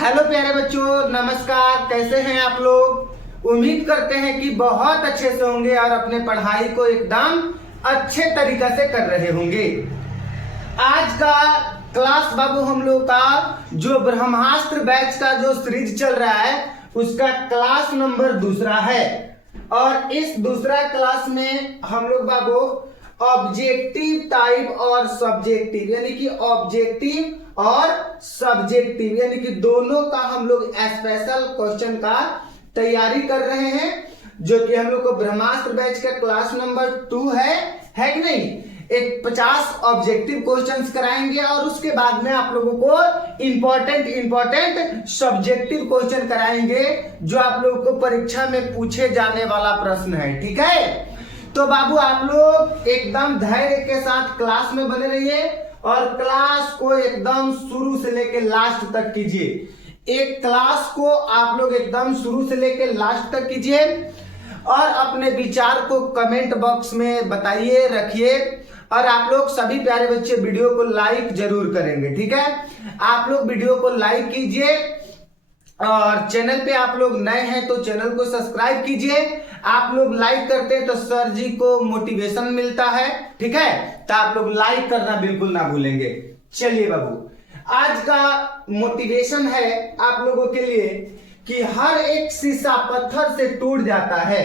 Hello प्यारे बच्चों, नमस्कार। कैसे हैं आप लोग? उम्मीद करते हैं कि बहुत अच्छे से होंगे और अपने पढ़ाई को एकदम अच्छे तरीके से कर रहे होंगे। आज का क्लास बाबू हम लोग का जो ब्रह्मास्त्र बैच का जो सीरीज चल रहा है उसका क्लास नंबर दूसरा है। और इस दूसरा क्लास में हम लोग बाबू ऑब्जेक्टिव टाइप और सब्जेक्टिव यानी कि ऑब्जेक्टिव और सब्जेक्टिव यानी कि दोनों का हम लोग स्पेशल क्वेश्चन का तैयारी कर रहे हैं, जो कि हम लोग को ब्रह्मास्त्र बैच का क्लास नंबर 2 है कि नहीं। एक 50 ऑब्जेक्टिव क्वेश्चंस कराएंगे और उसके बाद में आप लोगों को इंपॉर्टेंट सब्जेक्टिव क्वेश्चन कराएंगे जो आप लोगों को परीक्षा में पूछे जाने वाला प्रश्न है। ठीक है, तो बाबू आप लोग एकदम धैर्य के साथ क्लास में बने रहिए और क्लास को एकदम शुरू से लेकर लास्ट तक कीजिए। एक क्लास को आप लोग एकदम शुरू से लेकर लास्ट तक कीजिए और अपने विचार को कमेंट बॉक्स में बताइए, रखिए। और आप लोग सभी प्यारे बच्चे वीडियो को लाइक जरूर करेंगे। ठीक है, आप लोग वीडियो को लाइक कीजिए और चैनल पे आप लोग नए हैं तो चैनल को सब्सक्राइब कीजिए। आप लोग लाइक करते हैं तो सर जी को मोटिवेशन मिलता है। ठीक है, तो आप लोग लाइक करना बिल्कुल ना भूलेंगे। चलिए बाबू, आज का मोटिवेशन है आप लोगों के लिए कि हर एक शीशा पत्थर से टूट जाता है,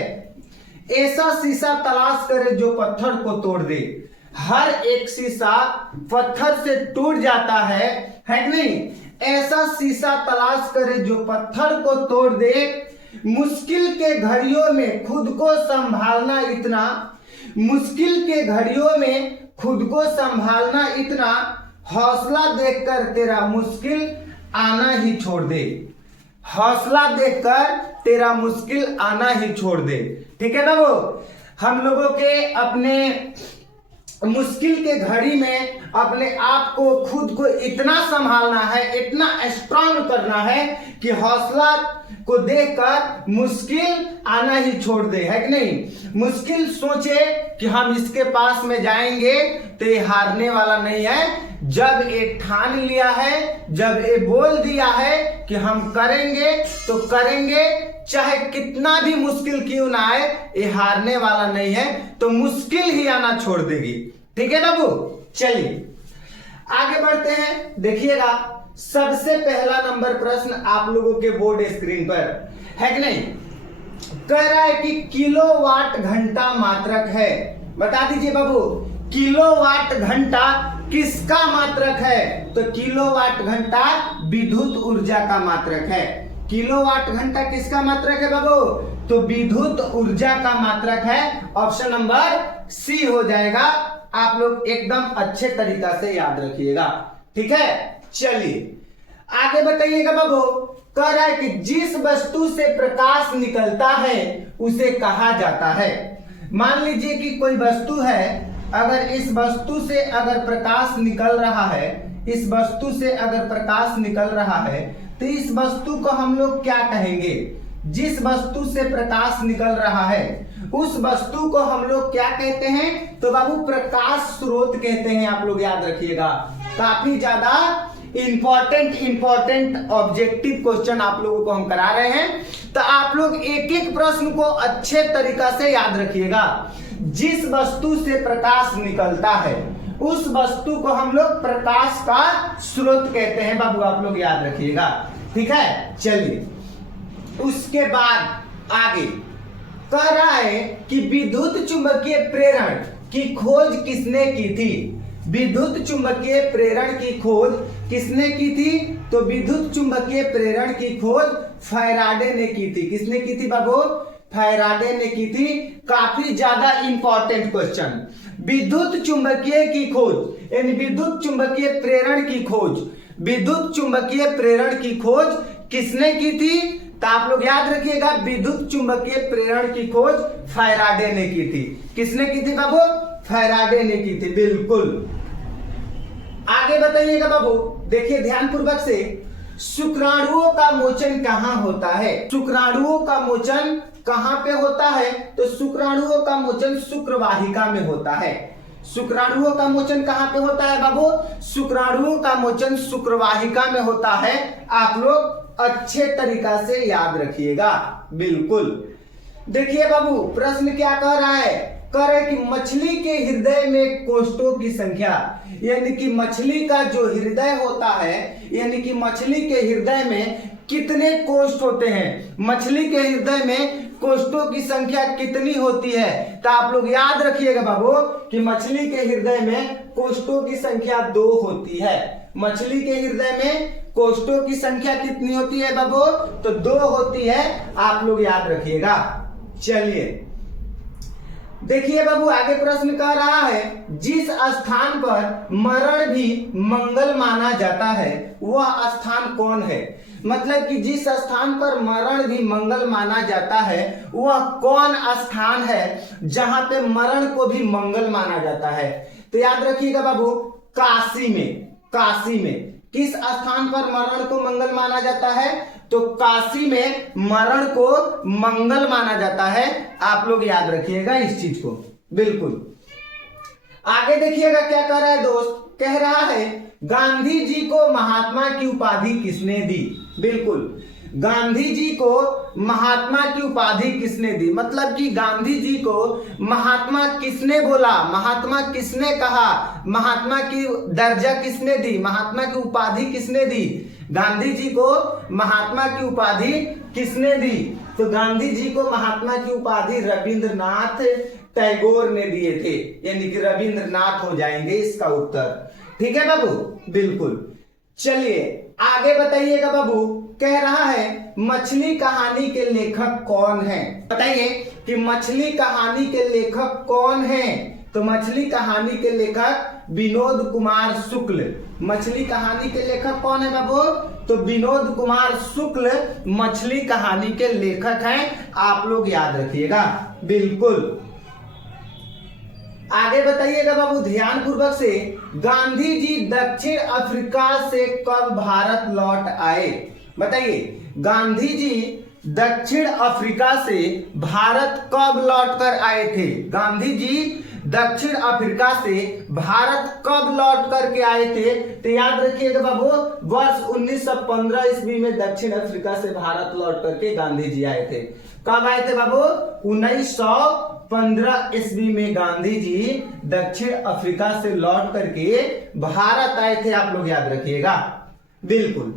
ऐसा शीशा तलाश करे जो पत्थर को तोड़ दे। हर एक शीशा पत्थर से टूट जाता है कि नहीं? ऐसा शीशा तलाश करे जो पत्थर को तोड़ दे। मुश्किल के घड़ियों में खुद को संभालना इतना, मुश्किल के घड़ियों में खुद को संभालना इतना, हौसला देखकर तेरा मुश्किल आना ही छोड़ दे। हौसला देखकर तेरा मुश्किल आना ही छोड़ दे। ठीक है ना? वो हम लोगों के अपने मुश्किल के घड़ी में अपने आप को खुद को इतना संभालना है, इतना स्ट्रांग करना है कि हौसला को देखकर मुश्किल आना ही छोड़ दे, है कि नहीं? मुश्किल सोचे कि हम इसके पास में जाएंगे तो ये हारने वाला नहीं है। जब ये ठान लिया है, जब ये बोल दिया है कि हम करेंगे तो करेंगे, चाहे कितना भी मुश्किल क्यों ना आए, ये हारने वाला नहीं है, तो मुश्किल ही आना छोड़ देगी। ठीक है बाबू, चलिए आगे बढ़ते हैं। देखिएगा, सबसे पहला नंबर प्रश्न आप लोगों के बोर्ड स्क्रीन पर है कि नहीं? कह रहा है कि किलोवाट घंटा मात्रक है। बता दीजिए बाबू, किलोवाट घंटा किसका मात्रक है? तो किलोवाट घंटा विद्युत ऊर्जा का मात्रक है। किलोवाट घंटा किसका मात्रक है बाबू? तो विद्युत ऊर्जा का मात्रक है। ऑप्शन नंबर सी हो जाएगा। आप लोग एकदम अच्छे तरीका से याद रखिएगा। ठीक है, चलिए आगे बताइएगा बाबू। कह रहा है कि जिस वस्तु से प्रकाश निकलता है उसे कहा जाता है। मान लीजिए कि कोई वस्तु है, अगर इस वस्तु से अगर प्रकाश निकल रहा है, इस वस्तु से अगर प्रकाश निकल रहा है तो इस वस्तु को हम लोग क्या कहेंगे? जिस वस्तु से प्रकाश निकल रहा है उस वस्तु को हम लोग क्या कहते हैं? तो बाबू प्रकाश स्रोत कहते हैं। आप लोग याद रखिएगा, काफी ज्यादा इंपॉर्टेंट ऑब्जेक्टिव क्वेश्चन आप लोगों को हम करा रहे हैं, तो आप लोग एक एक प्रश्न को अच्छे तरीका से याद रखिएगा। जिस वस्तु से प्रकाश निकलता है उस वस्तु को हम लोग प्रकाश का स्रोत कहते हैं बाबू, आप लोग याद रखिएगा। ठीक है, चलिए उसके बाद आगे कह रहा है कि विद्युत चुंबकीय प्रेरण की खोज किसने की थी? विद्युत चुंबकीय प्रेरण की खोज किसने की थी? तो विद्युत चुंबकीय प्रेरण की खोज फैराडे ने की थी। किसने की थी बाबू? फैराडे ने की थी। काफी ज्यादा इंपॉर्टेंट क्वेश्चन। विद्युत चुंबकीय की खोज यानी विद्युत चुंबकीय प्रेरण की खोज, विद्युत चुंबकीय प्रेरण की खोज किसने की थी? तो आप लोग याद रखिएगा, विद्युत चुंबकीय प्रेरण की खोज फैराडे ने की थी। किसने की थी बाबू? फैराडे ने की थी, बिल्कुल। आगे बताइएगा बाबू, देखिए ध्यानपूर्वक से। शुक्राणुओं का मोचन कहाँ होता है? शुक्राणुओं का मोचन कहाँ पे होता है? तो शुक्राणुओं का मोचन शुक्रवाहिका में होता है। शुक्राणुओं का मोचन कहाँ पे होता है बाबू? शुक्राणुओं का मोचन शुक्रवाहिका में होता है। आप लोग अच्छे तरीका से याद रखिएगा। बिल्कुल। देखिए बाबू, प्रश्न क्या कह रहा है? कह रहे कि मछली के हृदय में कोष्ठों की संख्या, यानी कि मछली का जो हृदय होता है, यानी कि मछली के हृदय में कितने कोष्ठ होते हैं, मछली के हृदय में कोष्ठों की संख्या कितनी होती है? तो आप लोग याद रखिएगा बाबू कि मछली के हृदय में कोष्ठों की संख्या 2 होती है। मछली के हृदय में कोष्ठों की संख्या कितनी होती है बाबू? तो 2 होती है। आप लोग याद रखिएगा। चलिए देखिए बाबू, आगे प्रश्न कह रहा है, जिस स्थान पर मरण भी मंगल माना जाता है वह स्थान कौन है? मतलब कि जिस स्थान पर मरण भी मंगल माना जाता है वह कौन स्थान है जहां पे मरण को भी मंगल माना जाता है? तो याद रखिएगा बाबू, काशी में। काशी में किस स्थान पर मरण को मंगल माना जाता है? तो काशी में मरण को मंगल माना जाता है। आप लोग याद रखिएगा इस चीज को। बिल्कुल। आगे देखिएगा क्या कह रहा है दोस्त? कह रहा है, गांधी जी को महात्मा की उपाधि किसने दी? बिल्कुल, गांधी जी को महात्मा की उपाधि किसने दी? मतलब कि गांधी जी को महात्मा किसने बोला, महात्मा किसने कहा, महात्मा की दर्जा किसने दी, महात्मा की उपाधि किसने दी? गांधी जी को महात्मा की उपाधि किसने दी? तो गांधी जी को महात्मा की उपाधि रविंद्रनाथ टैगोर ने दिए थे, यानी कि रविंद्रनाथ हो जाएंगे इसका उत्तर। ठीक है बाबू? बिल्कुल। चलिए आगे बताइएगा बाबू, कह रहा है मछली कहानी के लेखक कौन है? बताइए कि मछली कहानी के लेखक कौन है? तो मछली कहानी के लेखक विनोद कुमार शुक्ल। मछली कहानी के लेखक कौन है बाबू? तो विनोद कुमार शुक्ल मछली कहानी के लेखक हैं। आप लोग याद रखिएगा। बिल्कुल। आगे बताइएगा बाबू ध्यान पूर्वक से, गांधी जी दक्षिण अफ्रीका से कब भारत लौट आए? बताइए, गांधी जी दक्षिण अफ्रीका से भारत कब लौट कर आए थे? गांधी जी दक्षिण अफ्रीका से भारत कब लौट करके आए थे? तो याद रखिएगा बाबू, वर्ष 1915 ईस्वी में दक्षिण अफ्रीका से भारत लौट करके गांधी जी आए थे। कब आए थे बाबू? 1915 ईस्वी में गांधी जी दक्षिण अफ्रीका से लौट करके भारत आए थे। आप लोग याद रखिएगा। बिल्कुल।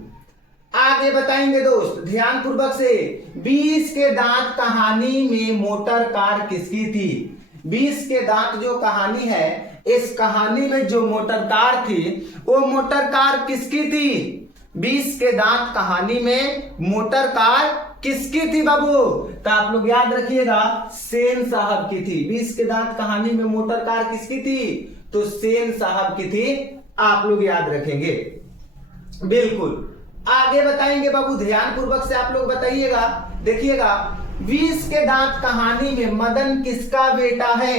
आगे बताएंगे दोस्त ध्यान पूर्वक से, 20 के दांत कहानी में मोटर कार किसकी थी? 20 के दांत जो कहानी है, इस कहानी में जो मोटर कार थी वो मोटर कार किसकी थी? 20 के दांत कहानी में मोटर कार किसकी थी बाबू? तो आप लोग याद रखिएगा, सेन साहब की थी। 20 के दांत कहानी में मोटर कार किसकी थी? तो सेन साहब की थी। आप लोग याद रखेंगे। बिल्कुल। आगे बताएंगे बाबू ध्यान पूर्वक से आप लोग बताइएगा। देखिएगा, 20 के दांत कहानी में मदन किसका बेटा है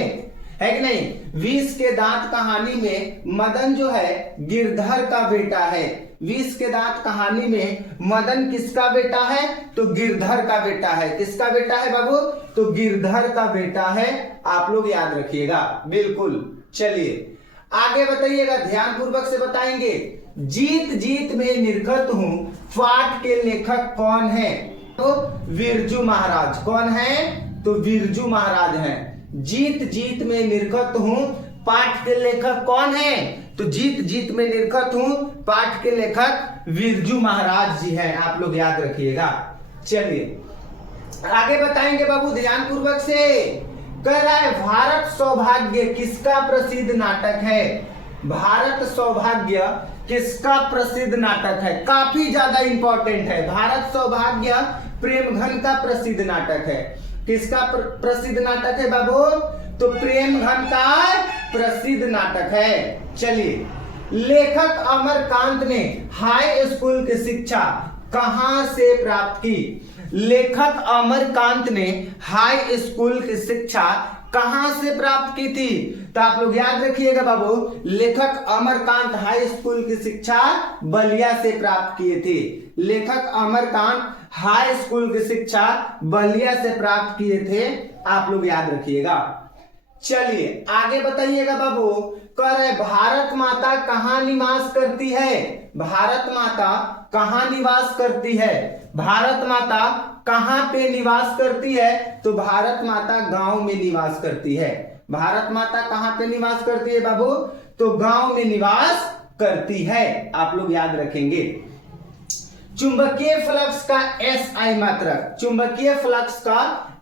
कि नहीं? 20 के दांत कहानी में मदन जो है गिरधर का बेटा है। 20 के दांत कहानी में मदन किसका बेटा है? तो गिरधर का बेटा है। किसका बेटा है बाबू? तो गिरधर का बेटा है। आप लोग याद रखिएगा। बिल्कुल। चलिए आगे बताइएगा, ध्यान पूर्वक से बताएंगे, जीत जीत में निरखत हूं पाठ के लेखक कौन है? तो बिरजू महाराज। कौन है? तो बिरजू महाराज हैं। जीत जीत में निरखत हूं पाठ के लेखक कौन है? तो जीत जीत में निरखत हूं पाठ के लेखक बिरजू महाराज जी हैं। आप लोग याद रखिएगा। चलिए आगे बताएंगे बाबू ध्यान पूर्वक से, कह रहा है भारत सौभाग्य किसका प्रसिद्ध नाटक है? भारत सौभाग्य किसका प्रसिद्ध नाटक है? काफी ज्यादा इंपॉर्टेंट है। भारत सौभाग्य प्रेमघन का प्रसिद्ध नाटक है। किसका प्रसिद्ध नाटक है बाबू? तो प्रेमघन का प्रसिद्ध नाटक है। चलिए, लेखक अमरकांत ने हाई स्कूल की शिक्षा कहां से प्राप्त की? लेखक अमरकांत ने हाई स्कूल की शिक्षा कहां से प्राप्त की थी? तो आप लोग याद रखिएगा बाबू, लेखक अमरकांत हाई स्कूल की शिक्षा बलिया से प्राप्त किए थे। लेखक अमरकांत हाई स्कूल की शिक्षा बलिया से प्राप्त किए थे। आप लोग याद रखिएगा। चलिए आगे बताइएगा बाबू, कह रहे भारत माता कहाँ निवास करती है? भारत माता कहाँ निवास करती है? भारत माता कहाँ पे निवास करती है? तो भारत माता गांव में निवास करती है। भारत माता कहाँ पे निवास करती है बाबू? तो गांव में निवास करती है, आप लोग याद रखेंगे। चुंबकीय फ्लक्स का SI मात्रक, चुंबकीय फ्लक्स का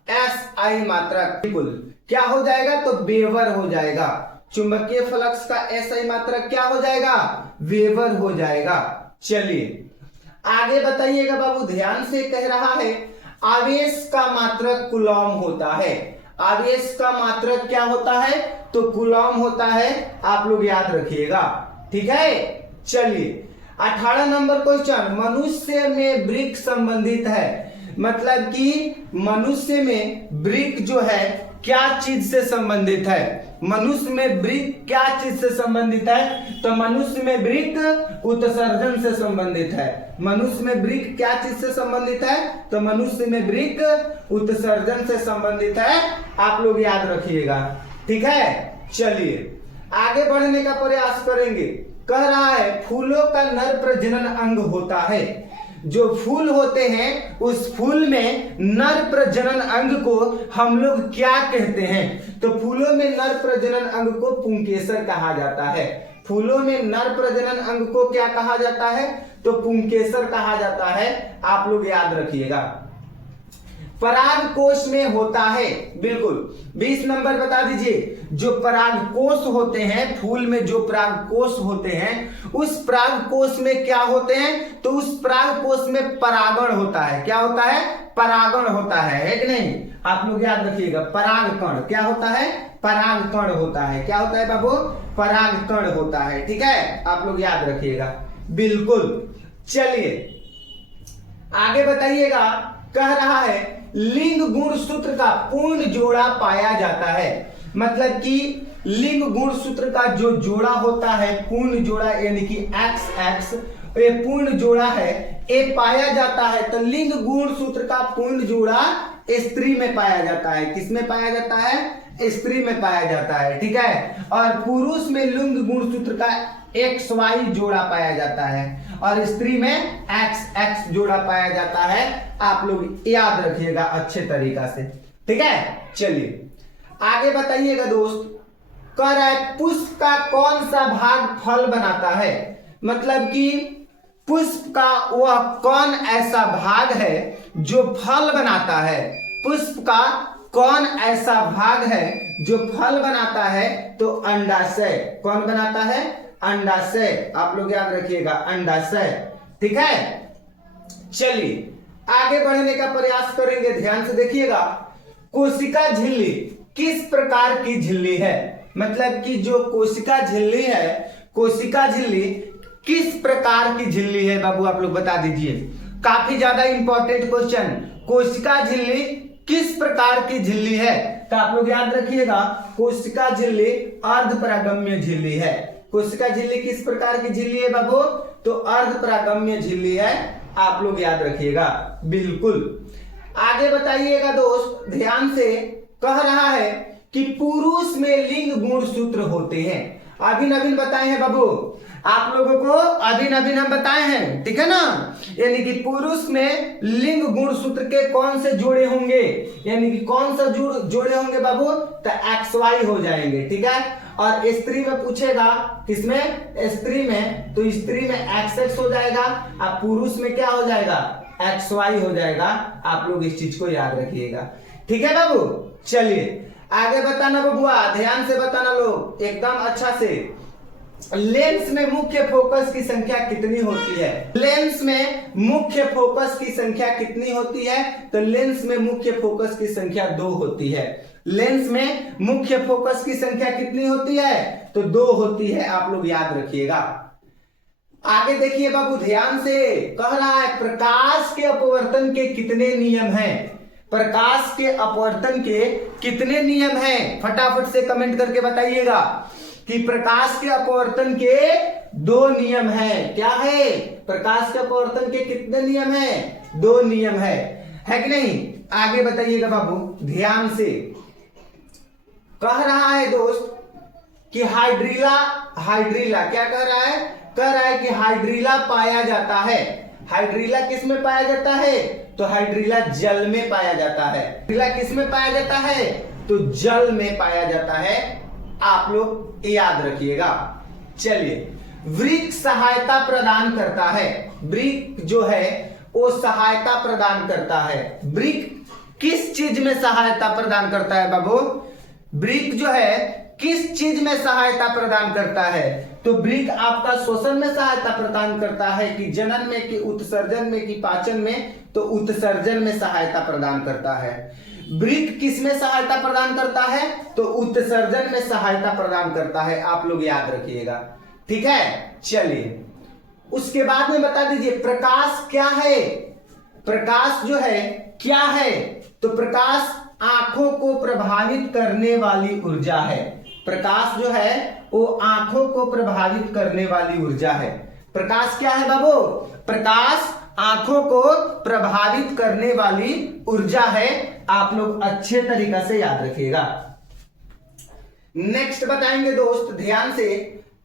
SI मात्रक बिल्कुल क्या हो जाएगा? तो वेबर हो जाएगा। चुंबकीय फ्लक्स का SI मात्रक क्या हो जाएगा? वेबर हो जाएगा। चलिए आगे बताइएगा बाबू, ध्यान से कह रहा है आवेश का मात्रक कूलॉम होता है। आवेश का मात्रक क्या होता है? तो कूलॉम होता है, आप लोग याद रखिएगा, ठीक है। चलिए 18 नंबर क्वेश्चन, मनुष्य में वृक्क संबंधित है। मतलब कि मनुष्य में वृक्क जो है क्या चीज से संबंधित है? मनुष्य में वृक्क क्या चीज से संबंधित है? तो मनुष्य में वृक्क उत्सर्जन से संबंधित है। मनुष्य में वृक्क क्या चीज से संबंधित है? तो मनुष्य में वृक्क उत्सर्जन से संबंधित है, आप लोग याद रखिएगा, ठीक है। चलिए आगे बढ़ने का प्रयास करेंगे। कह रहा है फूलों का नर प्रजनन अंग होता है। जो फूल होते हैं उस फूल में नर प्रजनन अंग को हम लोग क्या कहते हैं? तो फूलों में नर प्रजनन अंग को पुंकेसर कहा जाता है। फूलों में नर प्रजनन अंग को क्या कहा जाता है? तो पुंकेसर कहा जाता है, आप लोग याद रखिएगा। परागकोश में होता है, बिल्कुल 20 नंबर बता दीजिए। जो परागकोश होते हैं, फूल में जो परागकोश होते हैं, उस परागकोश में क्या होते हैं? तो उस परागकोश में परागण होता है। क्या होता है? परागण होता है कि नहीं? आप लोग याद रखिएगा, परागकण क्या होता है? परागकण होता है। क्या होता है बाबू? परागकण होता है, ठीक है, आप लोग याद रखिएगा, बिल्कुल। चलिए आगे बताइएगा। कह रहा है लिंग गुणसूत्र का पूर्ण जोड़ा पाया जाता है। मतलब कि लिंग गुणसूत्र का जो जोड़ा होता है, पूर्ण जोड़ा यानी कि XX, ये पूर्ण जोड़ा है, ये पाया जाता है। तो लिंग गुणसूत्र का पूर्ण जोड़ा स्त्री में पाया जाता है। किसमें पाया जाता है? स्त्री में पाया जाता है, ठीक है। और पुरुष में लिंग गुणसूत्र का XY जोड़ा पाया जाता है और स्त्री में XX जोड़ा पाया जाता है, आप लोग याद रखिएगा अच्छे तरीका से, ठीक है। चलिए आगे बताइएगा दोस्त। कह रहा है पुष्प का कौन सा भाग फल बनाता है? मतलब कि पुष्प का वह कौन ऐसा भाग है जो फल बनाता है? पुष्प का कौन ऐसा भाग है जो फल बनाता है? तो अंडाशय। कौन बनाता है? अंडाशय, आप लोग याद रखिएगा, अंडाशय, ठीक है। चलिए आगे बढ़ने का प्रयास करेंगे, ध्यान से देखिएगा। कोशिका झिल्ली किस प्रकार की झिल्ली है? मतलब कि जो कोशिका झिल्ली है, कोशिका झिल्ली किस प्रकार की झिल्ली है बाबू, आप लोग बता दीजिए। काफी ज्यादा इंपॉर्टेंट क्वेश्चन। कोशिका झिल्ली किस प्रकार की झिल्ली है? तो आप लोग याद रखिएगा, कोशिका झिल्ली अर्धपरागम्य झिल्ली है। कोशिका झिल्ली किस प्रकार की झिल्ली है बाबू? तो अर्धपरागम्य झिल्ली है, आप लोग याद रखिएगा, बिल्कुल। आगे बताइएगा दोस्त, ध्यान से। कह रहा है कि पुरुष में लिंग गुणसूत्र होते हैं। अभी नवीन बताए हैं बाबू, आप लोगों को अभी नवीन हम बताए हैं, ठीक है ना। यानी कि पुरुष में लिंग गुणसूत्र के कौन से जोड़े होंगे? यानी कि कौन सा जोड़े होंगे बाबू? तो XY हो जाएंगे, ठीक है। और स्त्री में पूछेगा, किसमें? स्त्री में, तो स्त्री में XX हो जाएगा और पुरुष में क्या हो जाएगा? XY हो जाएगा, आप लोग इस चीज को याद रखिएगा, ठीक है बाबू। चलिए आगे बताना बबुआ, ध्यान से बताना लोग एकदम अच्छा से। लेंस में मुख्य फोकस की संख्या कितनी होती है? लेंस में मुख्य फोकस की संख्या कितनी होती है? तो लेंस में मुख्य फोकस की संख्या 2 होती है। लेंस में मुख्य फोकस की संख्या कितनी होती है? तो 2 होती है, आप लोग याद रखिएगा। आगे देखिए बाबू ध्यान से। कह रहा है प्रकाश के अपवर्तन के कितने नियम हैं? प्रकाश के अपवर्तन के कितने नियम हैं? फटाफट से कमेंट करके बताइएगा कि प्रकाश के अपवर्तन के 2 नियम हैं। क्या है? प्रकाश के अपवर्तन के कितने नियम हैं? 2 नियम है कि नहीं? आगे बताइएगा बाबू ध्यान से। कह रहा है दोस्त कि हाइड्रीला हाइड्रीला क्या कह रहा है? कह रहा है कि हाइड्रीला पाया जाता है। हाइड्रीला किस में पाया जाता है? तो हाइड्रीला जल में पाया जाता है। हाइड्रीला किस में पाया जाता है? तो जल में पाया जाता है। आप लोग याद रखिएगा। चलिए, वृक्क सहायता प्रदान करता है। वृक्क जो है वो सहायता प्रदान करता है। वृक्क किस चीज में सहायता प्रदान करता है बाबू? वृक्क जो है किस चीज में सहायता प्रदान करता है? तो वृक्क आपका श्वसन में सहायता प्रदान करता है कि जनन में, कि उत्सर्जन में, कि पाचन में? तो उत्सर्जन में सहायता प्रदान करता है। वृक्क किस में सहायता प्रदान करता है? तो उत्सर्जन में सहायता प्रदान करता है। आप लोग याद रखिएगा, ठीक है। चलिए, उसके बाद में बता दीजिए प्रकाश क्या है? प्रकाश जो है क्या है? तो प्रकाश आंखों को प्रभावित करने वाली ऊर्जा है। प्रकाश जो है वो आंखों को प्रभावित करने वाली ऊर्जा है। प्रकाश क्या है बाबू? प्रकाश आंखों को प्रभावित करने वाली ऊर्जा है। आप लोग अच्छे तरीका से याद रखिएगा। नेक्स्ट बताएंगे दोस्त, ध्यान से।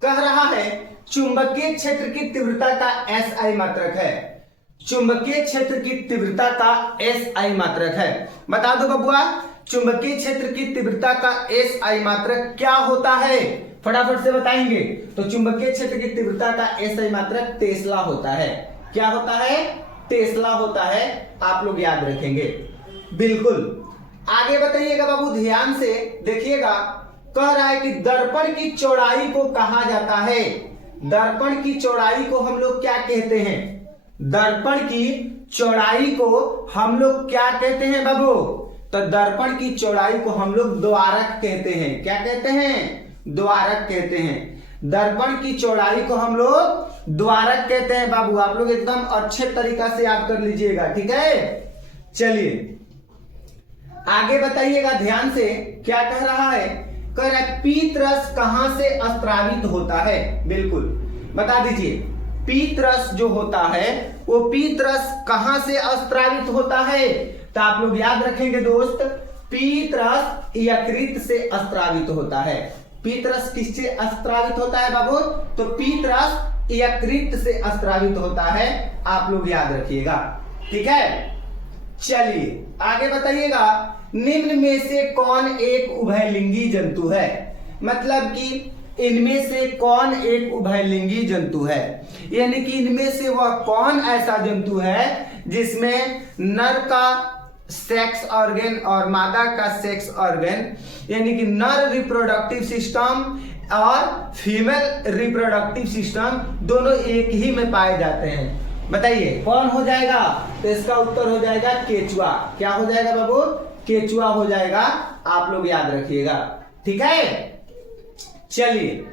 कह रहा है चुंबकीय क्षेत्र की तीव्रता का SI मात्रक है। चुंबकीय क्षेत्र की तीव्रता का SI मात्रक है। बता दो बबुआ, चुंबकीय क्षेत्र की तीव्रता का SI मात्रक क्या होता है? फटाफट से बताएंगे। तो चुंबकीय क्षेत्र की तीव्रता का SI मात्रक टेस्ला होता है। क्या होता है? टेस्ला होता है। आप लोग याद रखेंगे, बिल्कुल। आगे बताइएगा बाबू, ध्यान से देखिएगा। कह रहा है कि दर्पण की चौड़ाई को कहा जाता है। दर्पण की चौड़ाई को हम लोग क्या कहते हैं? दर्पण की चौड़ाई को हम लोग क्या कहते हैं बाबू? तो दर्पण की चौड़ाई को हम लोग द्वारक कहते हैं। क्या कहते हैं? द्वारक कहते हैं। दर्पण की चौड़ाई को हम लोग द्वारक कहते हैं बाबू। आप लोग एकदम अच्छे तरीका से याद कर लीजिएगा, ठीक है। चलिए आगे बताइएगा ध्यान से, क्या कह रहा है? कह रहा है पीत रस कहां से स्रावित होता है? बिल्कुल बता दीजिए, पीत रस जो होता है वो पीत रस कहां से स्रावित होता है? तो आप लोग याद रखेंगे दोस्त, पीत रस यकृत से स्रावित होता है। पीत रस किससे स्रावित होता है बाबू? तो पीत रस यकृत से स्रावित होता है। आप लोग याद रखिएगा, ठीक है। चलिए आगे बताइएगा, निम्न में से कौन एक उभयलिंगी जंतु है? मतलब कि इनमें से कौन एक उभयलिंगी जंतु है, यानी कि इनमें से वह कौन ऐसा जंतु है जिसमें नर का सेक्स ऑर्गन और मादा का सेक्स ऑर्गन, यानी कि नर रिप्रोडक्टिव सिस्टम और फीमेल रिप्रोडक्टिव सिस्टम दोनों एक ही में पाए जाते हैं। बताइए कौन हो जाएगा? तो इसका उत्तर हो जाएगा केचुआ। क्या हो जाएगा बाबू? केचुआ हो जाएगा। आप लोग याद रखिएगा, ठीक है। चलिए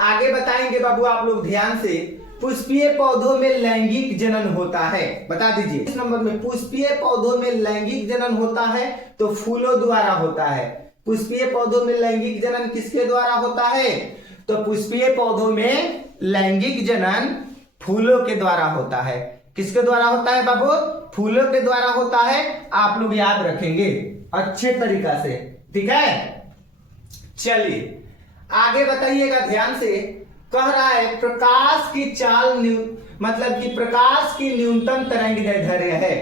आगे बताएंगे बाबू, आप लोग ध्यान से। पुष्पीय पौधों में लैंगिक जनन होता है। बता दीजिए इस नंबर में, पुष्पीय पौधों में लैंगिक जनन होता है तो फूलों द्वारा होता है। पुष्पीय पौधों में लैंगिक जनन किसके द्वारा होता है? तो पुष्पीय पौधों में लैंगिक जनन फूलों के द्वारा होता है। किसके द्वारा होता है बाबू? फूलों के द्वारा होता है। आप लोग याद रखेंगे अच्छे तरीका से, ठीक है। चलिए आगे बताइएगा ध्यान से। कह रहा है प्रकाश की चाल मतलब कि प्रकाश की न्यूनतम तरंगदैर्ध्य है।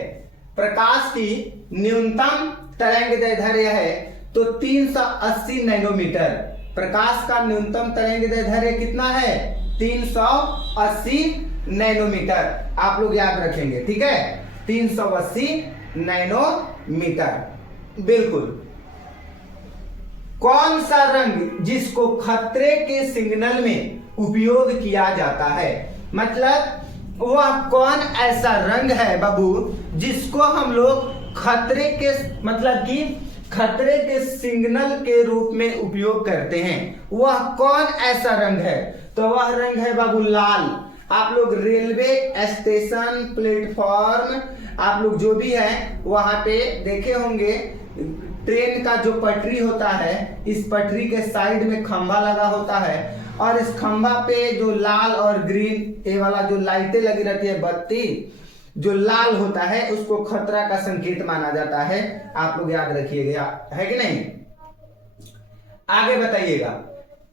प्रकाश की न्यूनतम तरंगदैर्ध्य है तो 380 नैनोमीटर। प्रकाश का न्यूनतम तरंगदैर्ध्य कितना है? 380 नैनोमीटर। आप लोग याद रखेंगे, ठीक है। 380 नैनोमीटर, बिल्कुल। कौन सा रंग जिसको खतरे के सिग्नल में उपयोग किया जाता है? मतलब वह कौन ऐसा रंग है बाबू जिसको हम लोग खतरे के, मतलब कि खतरे के सिग्नल के रूप में उपयोग करते हैं? वह कौन ऐसा रंग है? तो वह रंग है बाबू लाल। आप लोग रेलवे स्टेशन, प्लेटफॉर्म, आप लोग जो भी है वहां पे देखे होंगे, ट्रेन का जो पटरी होता है, इस पटरी के साइड में खंभा लगा होता है और इस खंभा पे जो लाल और ग्रीन ये वाला जो लाइटें लगी रहती है, बत्ती जो लाल होता है, उसको खतरा का संकेत माना जाता है। आप लोग याद रखिएगा, है कि नहीं। आगे बताइएगा,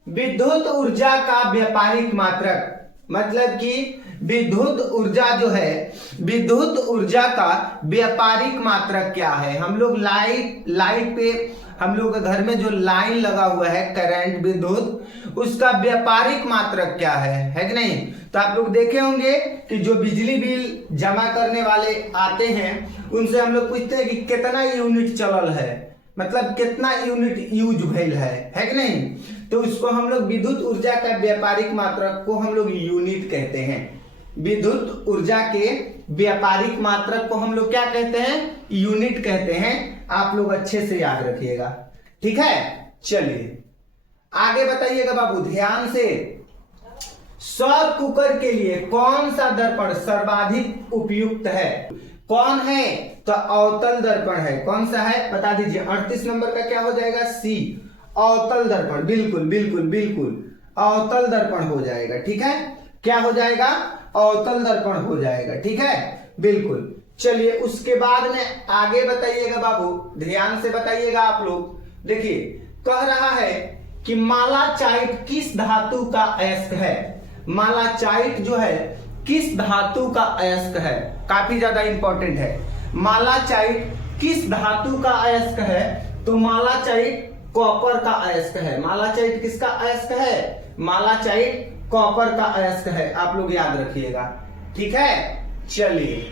विद्युत ऊर्जा का व्यापारिक मात्रक, मतलब कि विद्युत ऊर्जा जो है, विद्युत ऊर्जा का व्यापारिक मात्रक क्या है। हम लोग लाइट पे, हम लोग के घर में जो लाइन लगा हुआ है करंट विद्युत, उसका व्यापारिक मात्रक क्या है कि नहीं। तो आप लोग देखे होंगे कि जो बिजली बिल जमा करने वाले आते हैं उनसे हम लोग पूछते हैं कि कितना यूनिट चलल है, मतलब कितना यूनिट यूज भइल है कि नहीं। तो उसको हम लोग विद्युत ऊर्जा का व्यापारिक मात्रक को हम लोग यूनिट कहते हैं। विद्युत ऊर्जा के व्यापारिक मात्रक को हम लोग क्या कहते हैं, यूनिट कहते हैं। आप लोग अच्छे से याद रखिएगा, ठीक है। चलिए आगे बताइएगा बाबू ध्यान से, सौर कुकर के लिए कौन सा दर्पण सर्वाधिक उपयुक्त है। कौन है, तो अवतल दर्पण है। कौन सा है बता दीजिए। 38 नंबर का क्या हो जाएगा, सी, अवतल दर्पण। बिल्कुल बिल्कुल बिल्कुल अवतल दर्पण हो जाएगा, ठीक है। क्या हो जाएगा, अवतल दर्पण हो जाएगा, ठीक है, बिल्कुल। चलिए उसके बाद में आगे बताइएगा बाबू, ध्यान से बताइएगा आप लोग। देखिए कह रहा है कि मालाचाइट किस धातु का अयस्क है। मालाचाइट जो है किस धातु का अयस्क है, काफी ज्यादा इंपॉर्टेंट है। मालाचाइट किस धातु का अयस्क है, तो मालाचाइट कॉपर का अयस्क है। मालाचाइट किसका अयस्क है, मालाचाइट कॉपर का अयस्क है। आप लोग याद रखिएगा, ठीक है। चलिए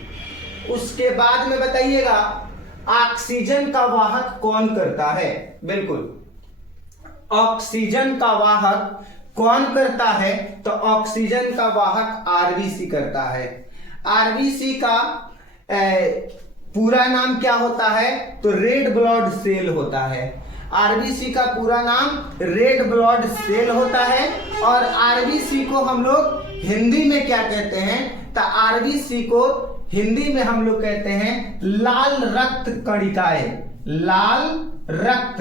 उसके बाद में बताइएगा, ऑक्सीजन का वाहक कौन करता है। बिल्कुल, ऑक्सीजन का वाहक कौन करता है, तो ऑक्सीजन का वाहक आरबीसी करता है। आरबीसी का पूरा नाम क्या होता है, तो रेड ब्लड सेल होता है। आरबीसी का पूरा नाम रेड ब्लड सेल होता है। और आरबीसी को हम लोग हिंदी में क्या कहते हैं, तो आरबीसी को हिंदी में हम लोग कहते हैं लाल रक्त कणिकाएं। लाल रक्त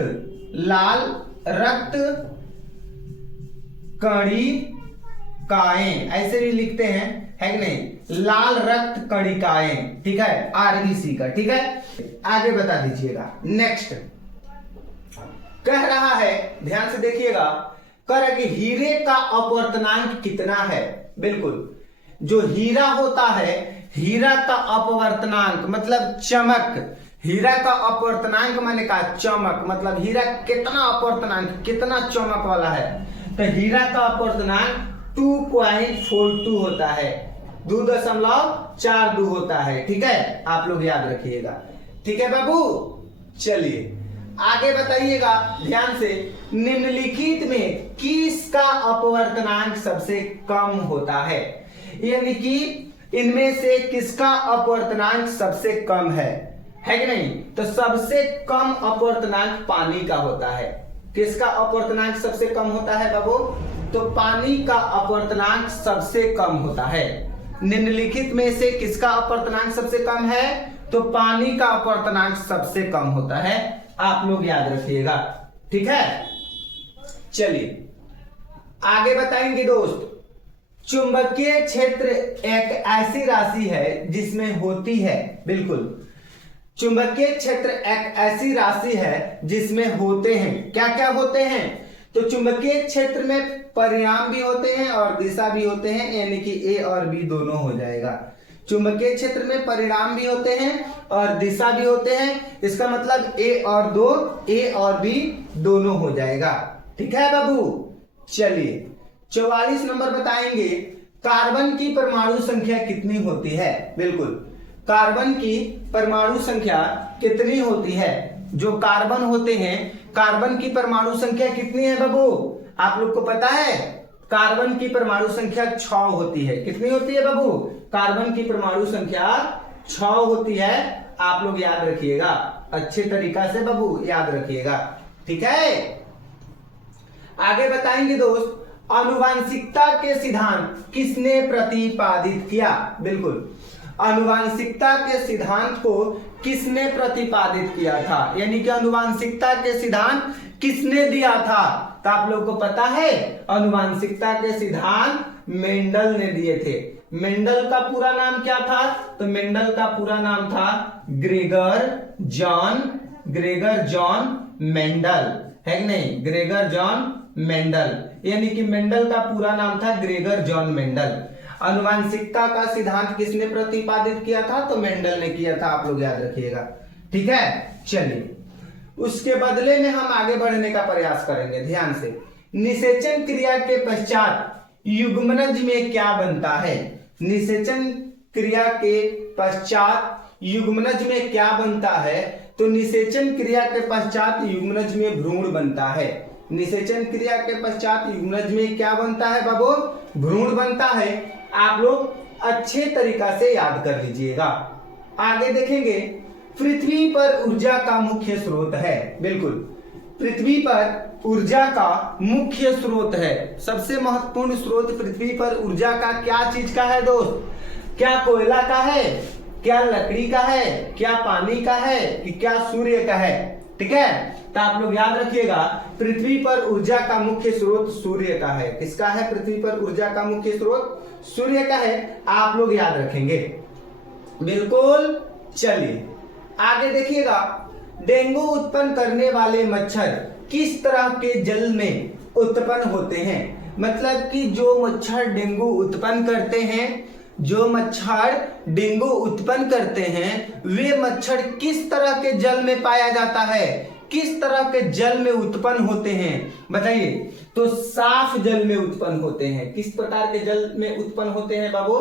कणिकाएं ऐसे भी लिखते हैं, है कि नहीं, लाल रक्त कणिकाएं, ठीक है, आरबीसी का, ठीक है। आगे बता दीजिएगा। नेक्स्ट कह रहा है, ध्यान से देखिएगा, कह रहा है कि हीरे का अपवर्तनांक कितना है। बिल्कुल, जो हीरा होता है, हीरा का अपवर्तनांक मतलब चमक। हीरा का अपवर्तनांक मैंने कहा चमक, मतलब हीरा कितना अपवर्तनांक, कितना चमक वाला है। तो हीरा का अपवर्तनांक 2.42 होता है, 2.42 होता है, ठीक है। आप लोग याद रखिएगा, ठीक है बाबू। चलिए आगे बताइएगा ध्यान से, निम्नलिखित में किसका अपवर्तनांक सबसे कम होता है, यानी कि इनमें से किसका अपवर्तनांक सबसे कम है कि नहीं। तो सबसे कम अपवर्तनांक पानी का होता है। किसका अपवर्तनांक सबसे कम होता है बाबू, तो पानी का अपवर्तनांक सबसे कम होता है। निम्नलिखित में से किसका अपवर्तनांक सबसे कम है, तो पानी का अपवर्तनांक सबसे कम होता है। आप लोग याद रखिएगा, ठीक है। चलिए आगे बताएंगे दोस्त, चुंबकीय क्षेत्र एक ऐसी राशि है जिसमें होती है, बिल्कुल, चुंबकीय क्षेत्र एक ऐसी राशि है जिसमें होते हैं, क्या क्या होते हैं, तो चुंबकीय क्षेत्र में परिणाम भी होते हैं और दिशा भी होते हैं, यानी कि ए और बी दोनों हो जाएगा। चुंबकीय क्षेत्र में परिणाम भी होते हैं और दिशा भी होते हैं, इसका मतलब ए और बी दोनों हो जाएगा, ठीक है बाबू। चलिए 44 नंबर बताएंगे, कार्बन की परमाणु संख्या कितनी होती है। बिल्कुल, कार्बन की परमाणु संख्या कितनी होती है। जो कार्बन होते हैं, कार्बन की परमाणु संख्या कितनी है बाबू, आप लोग को पता है। कार्बन की परमाणु संख्या 6 होती है। कितनी होती है बाबू, कार्बन की परमाणु संख्या 6 होती है। आप लोग याद रखिएगा, अच्छे तरीका से बाबू याद रखिएगा, ठीक है। आगे बताएंगे दोस्त, आनुवांशिकता के सिद्धांत किसने प्रतिपादित किया। बिल्कुल, आनुवांशिकता के सिद्धांत को किसने प्रतिपादित किया था, यानी कि आनुवांशिकता के सिद्धांत किसने दिया था, तो आप लोग को पता है आनुवांशिकता के सिद्धांत मेंडल ने दिए थे। मेंडल का पूरा नाम क्या था, तो मेंडल का पूरा नाम था ग्रेगर जॉन मेंडल। है कि नहीं, ग्रेगर जॉन मेंडल, यानी कि मेंडल का पूरा नाम था ग्रेगर जॉन मेंडल। आनुवांशिकता का सिद्धांत किसने प्रतिपादित किया था? तो मेंडल ने किया था, आप लोग याद रखिएगा। ठीक है, चलिए उसके बदले में हम आगे बढ़ने का प्रयास करेंगे। ध्यान से, निषेचन क्रिया के पश्चात युग्मनज में क्या बनता है? निषेचन क्रिया के पश्चात युग्मनज में क्या बनता है? तो निषेचन क्रिया के पश्चात युग्मनज में भ्रूण बनता है। निषेचन क्रिया के पश्चात युग्मनज में क्या बनता है बाबू? भ्रूण बनता है। आप लोग अच्छे तरीका से याद कर लीजिएगा। आगे देखेंगे, पृथ्वी पर ऊर्जा का मुख्य स्रोत है। बिल्कुल, पृथ्वी पर ऊर्जा का मुख्य स्रोत है, सबसे महत्वपूर्ण स्रोत पृथ्वी पर ऊर्जा का क्या चीज का है दोस्त? क्या कोयला का है, क्या लकड़ी का है, क्या पानी का है, कि क्या सूर्य का है? ठीक है, तो आप लोग याद रखिएगा, पृथ्वी पर ऊर्जा का मुख्य स्रोत सूर्य का है। किसका है? पृथ्वी पर ऊर्जा का मुख्य स्रोत सूर्य का है। आप लोग याद रखेंगे, बिल्कुल। चलिए आगे देखिएगा, डेंगू उत्पन्न करने वाले मच्छर किस तरह के जल में उत्पन्न होते हैं? मतलब कि जो मच्छर डेंगू उत्पन्न करते हैं, जो मच्छर डेंगू उत्पन्न करते हैं, वे मच्छर किस तरह के जल में पाया जाता है? किस तरह के जल में उत्पन्न होते हैं बताइए? तो साफ जल में उत्पन्न होते हैं। किस प्रकार के जल में उत्पन्न होते हैं बाबू?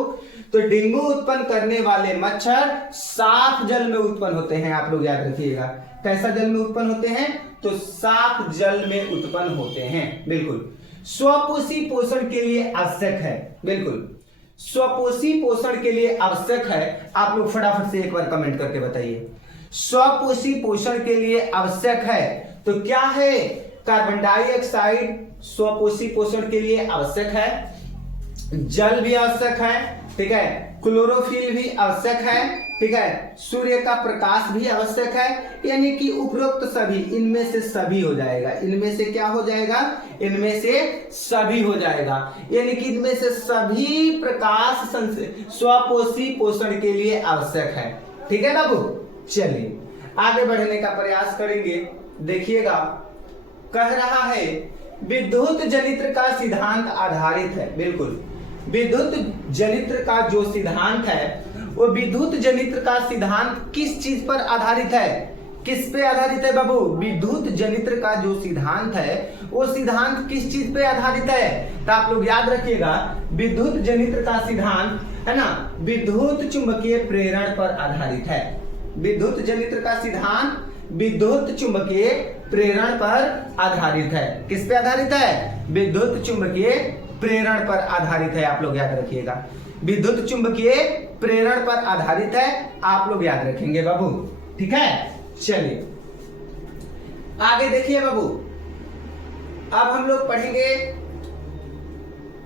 तो डेंगू उत्पन्न करने वाले मच्छर साफ जल में उत्पन्न होते हैं। आप लोग याद रखिएगा, कैसा जल में उत्पन्न होते हैं? तो साफ जल में उत्पन्न होते हैं। बिल्कुल, स्वपोषी पोषण के लिए आवश्यक है। बिल्कुल, स्वपोषी पोषण के लिए आवश्यक है। आप लोग फटाफट से एक बार कमेंट करके बताइए, स्वपोषी पोषण के लिए आवश्यक है तो क्या है? कार्बन डाइऑक्साइड स्वपोषी पोषण के लिए आवश्यक है, जल भी आवश्यक है, ठीक है, क्लोरोफिल भी आवश्यक है, ठीक है, सूर्य का प्रकाश भी आवश्यक है। यानी कि उपरोक्त सभी, इनमें से सभी हो जाएगा। इनमें से क्या हो जाएगा? इनमें से सभी हो जाएगा। यानी कि इनमें से सभी प्रकाश स्वपोषी पोषण के लिए आवश्यक है। ठीक है बाबू, चलिए आगे बढ़ने का प्रयास करेंगे। देखिएगा, कह रहा है विद्युत जनित्र का सिद्धांत आधारित है। बिल्कुल, विद्युत जनित्र का जो सिद्धांत है, वो विद्युत जनित्र का सिद्धांत किस चीज पर आधारित है? किस पे आधारित है बाबू? विद्युत जनित्र का जो सिद्धांत है, वो सिद्धांत किस चीज पे आधारित है? तो आप लोग याद रखिएगा, विद्युत जनित्र का सिद्धांत है ना, विद्युत चुंबकीय प्रेरण पर आधारित है। विद्युत जनित्र का सिद्धांत विद्युत चुंबकीय प्रेरण पर आधारित है। किस पे आधारित है? विद्युत चुंबकीय प्रेरण पर आधारित है। आप लोग याद रखिएगा, विद्युत चुंबकीय प्रेरण पर आधारित है। आप लोग याद रखेंगे बाबू, ठीक है। चलिए आगे देखिए बाबू, अब हम लोग पढ़ेंगे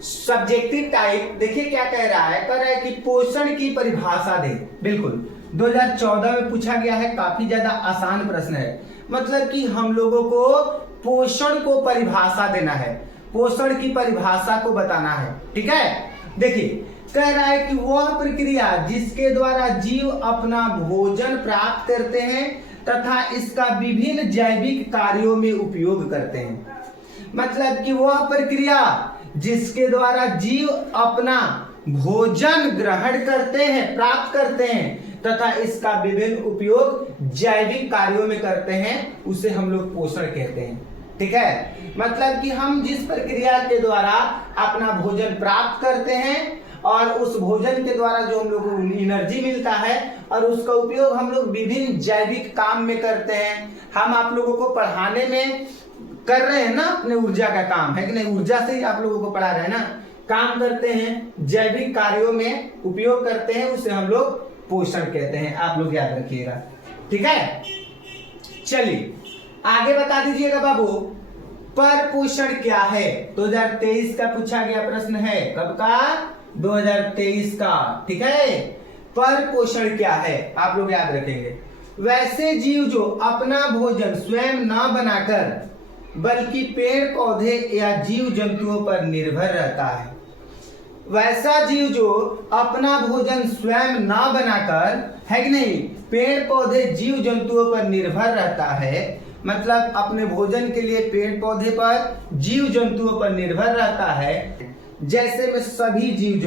सब्जेक्टिव टाइप। देखिए क्या कह रहा है, कह रहा है कि पोषण की परिभाषा दे। बिल्कुल, 2014 में पूछा गया है, काफी ज्यादा आसान प्रश्न है। मतलब कि हम लोगों को पोषण को परिभाषा देना है, पोषण की परिभाषा को बताना है। ठीक है, देखिए कह रहा है कि वह प्रक्रिया जिसके द्वारा जीव अपना भोजन प्राप्त करते हैं तथा इसका विभिन्न जैविक कार्यों में उपयोग करते हैं। मतलब कि वह प्रक्रिया जिसके द्वारा जीव अपना भोजन ग्रहण करते हैं, प्राप्त करते हैं तथा इसका विभिन्न उपयोग जैविक कार्यों में करते हैं, उसे हम लोग पोषण कहते हैं। ठीक है, मतलब कि हम जिस प्रक्रिया के द्वारा अपना भोजन प्राप्त करते हैं और उस भोजन के द्वारा जो हम लोग को एनर्जी मिलता है और उसका उपयोग हम लोग विभिन्न जैविक काम में करते हैं। हम आप लोगों को पढ़ाने में कर रहे हैं ना, अपने ऊर्जा का काम है कि नहीं? ऊर्जा से ही आप लोगों को पढ़ा रहे हैं ना, काम करते हैं, जैविक कार्यों में उपयोग करते हैं, उसे हम लोग पोषण कहते हैं। आप लोग याद रखिएगा, ठीक है। चलिए आगे बता दीजिएगा बाबू, पर पोषण क्या है? 2023 का पूछा गया प्रश्न है। कब का? 2023 का। ठीक है, पर पोषण क्या है? आप लोग याद रखेंगे, वैसे जीव जो अपना भोजन स्वयं न बनाकर बल्कि पेड़ पौधे या जीव जंतुओं पर निर्भर रहता है। वैसा जीव जो अपना भोजन स्वयं ना बनाकर, है कि नहीं, पेड़ पौधे जीव जंतुओं पर निर्भर रहता है, मतलब अपने भोजन के लिए पेड़ पौधे पर, जीव जंतुओं पर निर्भर रहता है। जैसे में सभी जीव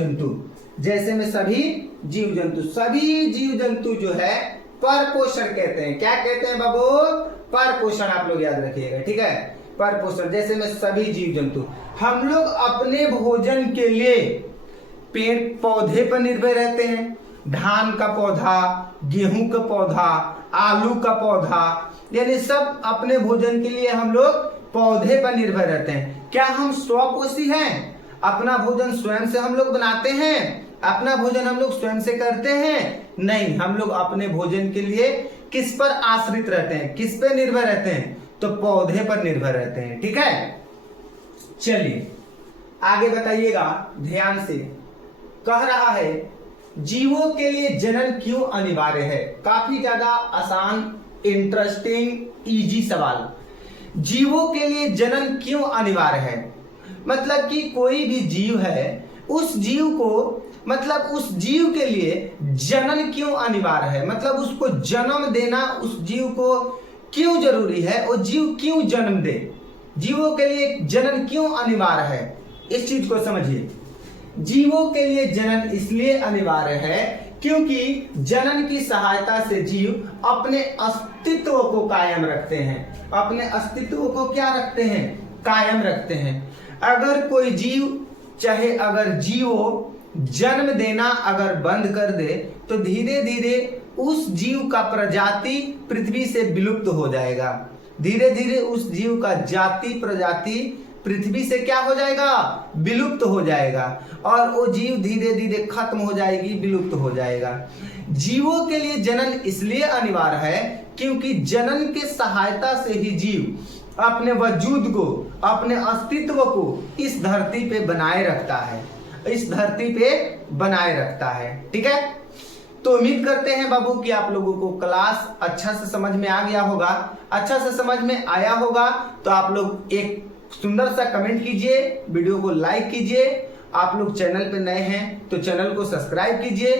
जंतु जो है परपोषण कहते हैं। क्या कहते हैं बाबू? परपोषण। आप लोग याद रखिएगा, ठीक है। परपोषण। जैसे में सभी जीव जंतु, हम लोग अपने भोजन के लिए पेड़ पौधे पर निर्भर रहते हैं। धान का पौधा, गेहूं का पौधा, आलू का पौधा, यानी सब अपने भोजन के लिए हम लोग पौधे पर निर्भर रहते हैं। क्या हम स्वपोषी हैं? अपना भोजन स्वयं से हम लोग बनाते हैं? अपना भोजन हम लोग स्वयं से करते हैं? नहीं, हम लोग अपने भोजन के लिए किस पर आश्रित रहते हैं, किस पे निर्भर रहते हैं? तो पौधे पर निर्भर रहते हैं, ठीक है। चलिए आगे बताइएगा ध्यान से। कह रहा है जीवों के लिए जनन क्यों अनिवार्य है? काफी ज्यादा आसान, इंटरेस्टिंग, इजी सवाल। जीवों के लिए जनन क्यों अनिवार्य है? मतलब कि कोई भी जीव है, उस जीव को, मतलब उस जीव के लिए जनन क्यों अनिवार्य है? मतलब उसको जन्म देना उस जीव को क्यों जरूरी है? वो जीव क्यों जन्म दे? जीवों के लिए जनन क्यों अनिवार्य है? इस चीज को समझिए। जीवों के लिए जनन इसलिए अनिवार्य है क्योंकि जनन की सहायता से जीव अपने अस्तित्व को कायम रखते हैं। अपने अस्तित्व को क्या रखते हैं? कायम रखते हैं। अगर कोई जीव, चाहे अगर जीव जन्म देना अगर बंद कर दे तो धीरे धीरे उस जीव का प्रजाति पृथ्वी से विलुप्त हो जाएगा। धीरे धीरे उस जीव का जाति प्रजाति पृथ्वी से क्या हो जाएगा? विलुप्त हो जाएगा, और वो जीव धीरे धीरे खत्म हो जाएगी, विलुप्त हो जाएगा। जीवों के लिए जनन इसलिए अनिवार्य है क्योंकि जनन के सहायता से ही जीव अपने वजूद को, अपने अस्तित्व को इस धरती पे बनाए रखता है, इस धरती पे बनाए रखता है, ठीक है। तो उम्मीद करते हैं बाबू कि आप लोगों को क्लास अच्छा से समझ में आ गया होगा। अच्छा से समझ में आया होगा तो आप लोग एक सुंदर सा कमेंट कीजिए, वीडियो को लाइक कीजिए। आप लोग चैनल पे नए हैं तो चैनल को सब्सक्राइब कीजिए।